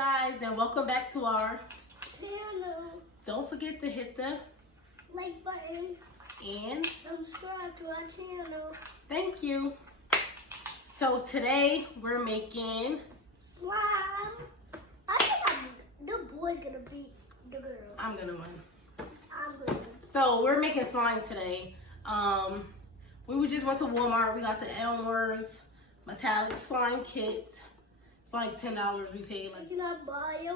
guys, and welcome back to our channel. Don't forget to hit the Like button and subscribe to our channel. thank you. So today we're making Slime. I think the boy's gonna beat the girl. I'm gonna win. I'm gonna win. So we're making slime today. We just went to Walmart. We got the Elmer's metallic slime kit. It's like $10 we paid. You cannot buy it.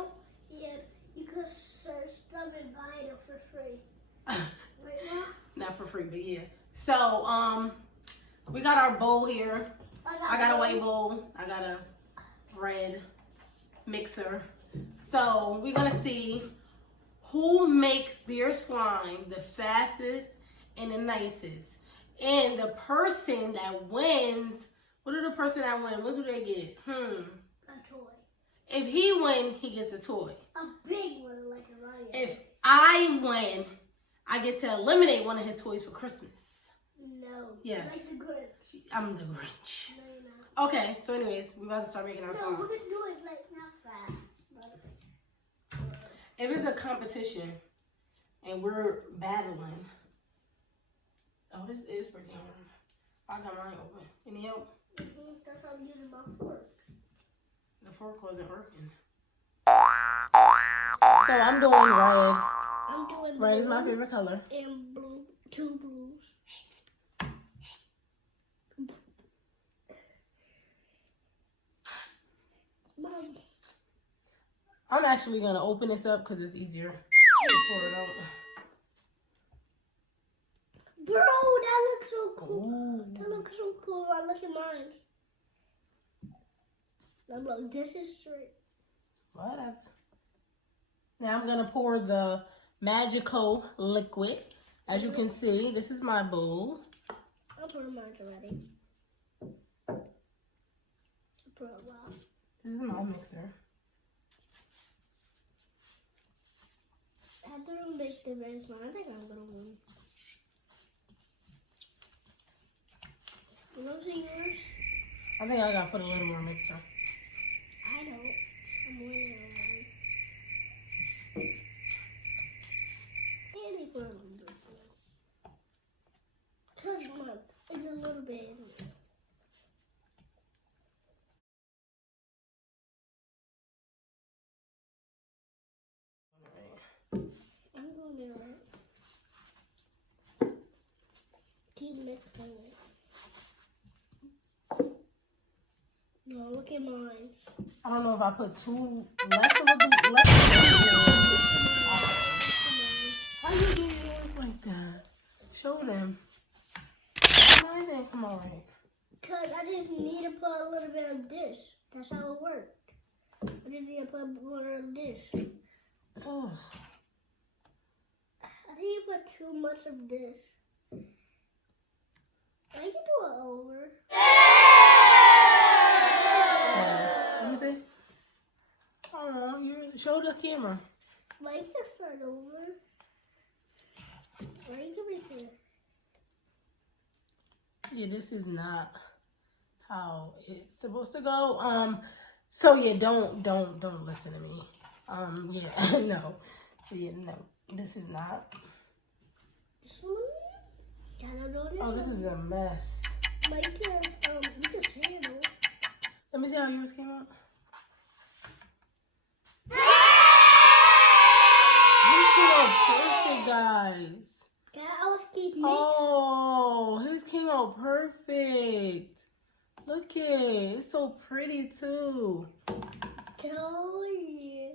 Yeah, you can search them and buy it for free. Right now? Not for free, but yeah. So we got our bowl here. I got a white bowl. I got a red mixer. So we're gonna see who makes their slime the fastest and the nicest. And the person that wins, what do the person that wins, what do they get? A toy. If he wins, he gets a toy. A big one like a Ryan. If I win, I get to eliminate one of his toys for Christmas. No. Yes. Like the Grinch. I'm the Grinch. No, you're not. Okay, so anyways, we're about to start making our No, slime. we're gonna do it like not fast. If it's a competition and we're battling, oh, this is pretty hard. I got mine open. Any help? That's how I'm using my fork. The fork wasn't working. So I'm doing red. I'm doing Red is my blue favorite color. and blue, 2 blues. Mom, I'm actually gonna open this up because it's easier to pour it out. bro, that looks so cool. Ooh. That looks so cool. I look at mine. I'm like, this is straight. Whatever. Now I'm gonna pour the magical liquid. As you can see, this is my bowl. I'll put mine already. Bro, wow. This is my mixer. I don't make the best one. I think I'm gonna win. You don't see yours? I think I gotta put a little more mixer. I don't. I'm winning already. Any problem. Cause look, it's a little bit in there. I'm going to keep mixing it. No, look at mine. I don't know if I put too less of a less. How you do yours like that? Show them. Why didn't come out right? Cause I just need to put a little bit of this. That's how it worked. I just need to put more of this. Oh, I think you put too much of this. I can do it over. let me see. Oh, you show the camera. Why you can start over? Why you give me here? Yeah, this is not how it's supposed to go. So yeah, don't listen to me. Yeah, no. Yeah, no. This is not. This one? I don't know this Oh, this one. is a mess. But you can handle. Let me see how yours came out. His came out perfect, guys. I was keeping Oh, his came out perfect. Look it. It's so pretty too. Oh, yeah.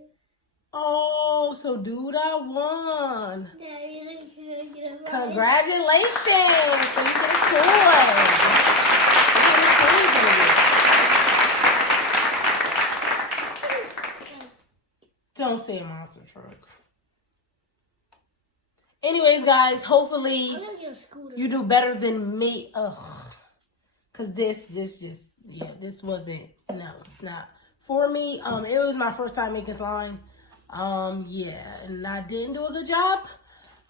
Oh, so dude, I won. Yeah, you didn't get it right. Congratulations. So you get a toy. Don't say a monster truck. Anyways, guys, hopefully I'm gonna get a scooter. you do better than me. Ugh. Cause this wasn't, no, it's not for me. It was my first time making slime. Yeah, and I didn't do a good job.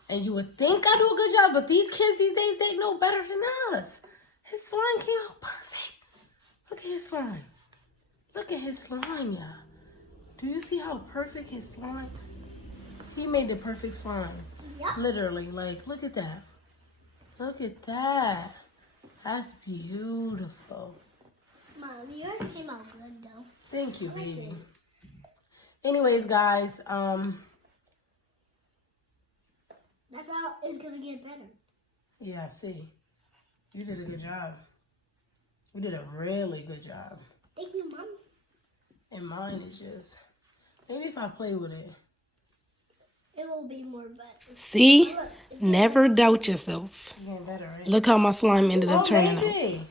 And you would think I do a good job, but these kids these days, they know better than us. His slime came out perfect. Look at his slime. Look at his slime, y'all. Do you see how perfect his slime? He made the perfect slime. Yep. Literally, like, look at that. Look at that. That's beautiful. Mom, yours came out good though. Thank you, baby. Anyways, guys, That's how it's gonna get better. yeah, I see. You did a good job. You did a really good job. Thank you, Mom. And mine is just, maybe if I play with it. It will be more better. See? Look, Never doubt yourself. it's getting better, right? Look how my slime ended up turning out. maybe.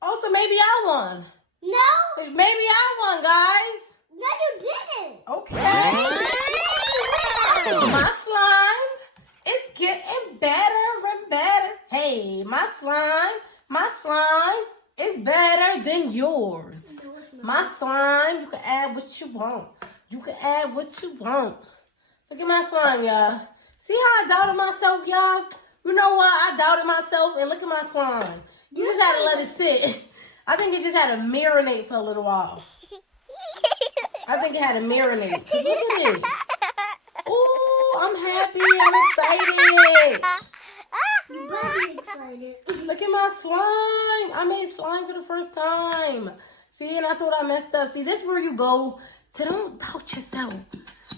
Also, maybe I won. No, Maybe I won, guys. no, you didn't. Okay. My slime is getting better and better. Hey, my slime is better than yours. No, it's not. My slime, you can add what you want. You can add what you want. Look at my slime, y'all. See how I doubted myself, y'all? You know what? I doubted myself, and look at my slime. You just had to let it sit. I think it just had to marinate for a little while. I think it had to marinate. 'Cause look at it. Ooh, I'm happy. I'm excited. You better be excited. Look at my slime. I made slime for the first time. See, and I thought I messed up. See, this is where you go to don't doubt yourself.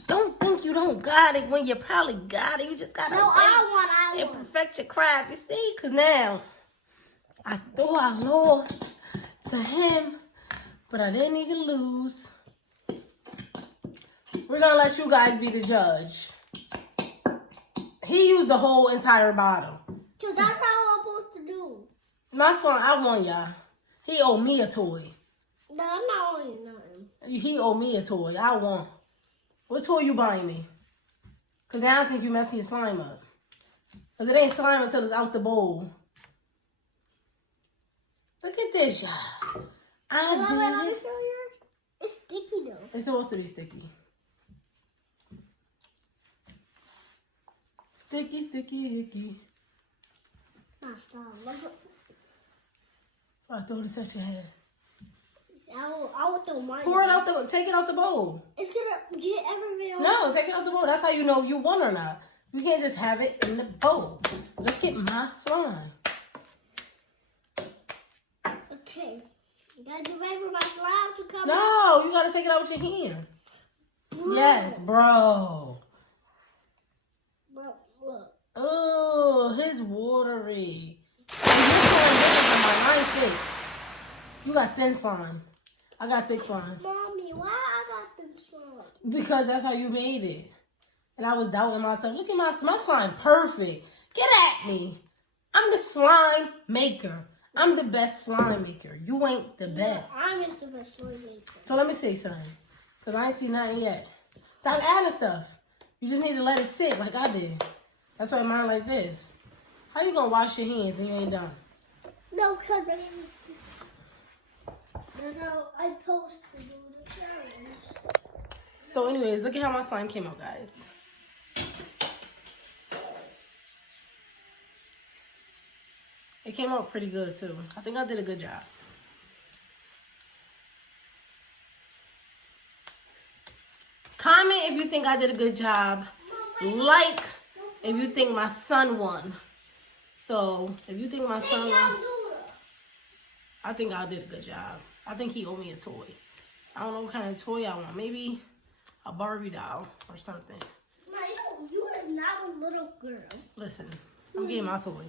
Don't think you don't got it when you probably got it. You just got to No, I and won. perfect your craft. You see? Because now, I thought I lost to him, but I didn't even lose. We're going to let you guys be the judge. He used the whole entire bottle. Because that's how I'm supposed to do. My son, I won, y'all. He owed me a toy. No, I'm not owing you nothing. He owed me a toy. I won. What toy you buying me? Because now I think you messing your slime up. Because it ain't slime until it's out the bowl. Look at this, y'all. I Let did me it. feel yours. It's sticky though. It's supposed to be sticky. Sticky, sticky, icky. Nah, stop. I throw this at your head. I will throw mine. Pour it out the, take it out the bowl. It's gonna get everywhere. No, take it out the bowl. That's how you know if you won or not. You can't just have it in the bowl. Look at my slime. Okay. You gotta get ready for my slime to come out. No, you gotta take it out with your hand. Yes, bro. But look. Oh, his watery. And your slime different than mine. Mine thick. You got thin slime. I got thick slime. Mommy, why I got them slime? Because that's how you made it. And I was doubting myself. Look at my slime perfect. Get at me. I'm the slime maker. I'm the best slime maker. You ain't the best. I'm just the best slime maker. So let me say something. Because I ain't seen nothing yet. Stop adding stuff. You just need to let it sit like I did. That's why mine like this. How you going to wash your hands and you ain't done? No, because that's how I supposed to do the challenge. So anyways, look at how my slime came out, guys. It came out pretty good, too. I think I did a good job. Comment if you think I did a good job. Like if you think my son won. So, if you think my son won, I think I did a good job. I think he owed me a toy. I don't know what kind of toy I want. Maybe a Barbie doll or something. No, you is not a little girl. Listen, I'm getting my toy.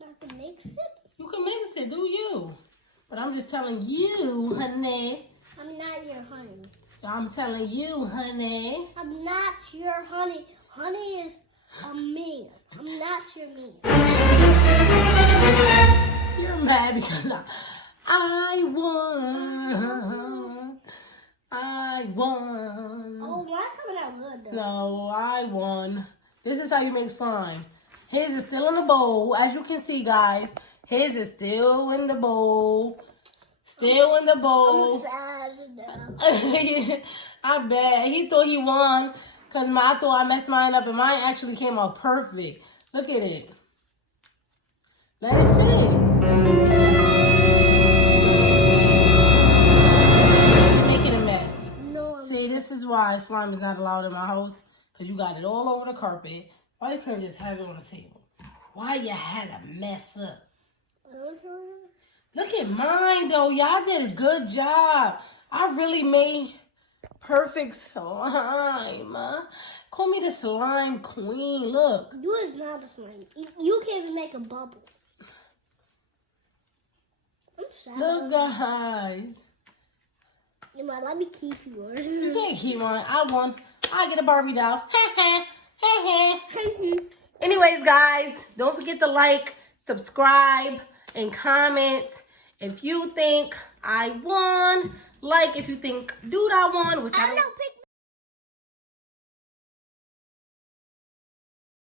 Not to mix it? You can mix it, do you? But I'm just telling you, honey. I'm not your honey. I'm telling you, honey. I'm not your honey. Honey is a man. I'm not your man. You're mad because I won. I won. Oh, mine's coming out good though. No, I won. This is how you make slime. His is still in the bowl. As you can see, guys, his is still in the bowl. Still in the bowl. I'm sad now. I bet. He thought he won Because I thought I messed mine up and mine actually came out perfect. Look at it. Let it sit. Make it a mess. No. See, this is why slime is not allowed in my house. Because you got it all over the carpet. Why you couldn't just have it on the table? Why you had to mess up? Look at mine, though. Y'all did a good job. I really made perfect slime. Call me the slime queen. Look. You is not a slime. You can't even make a bubble. I'm sad. Look, guys. Let me keep yours. You can't keep mine. I won. I get a Barbie doll. Anyways, guys, don't forget to like, subscribe, and comment. If you think I won, like if you think dude I won, which I don't.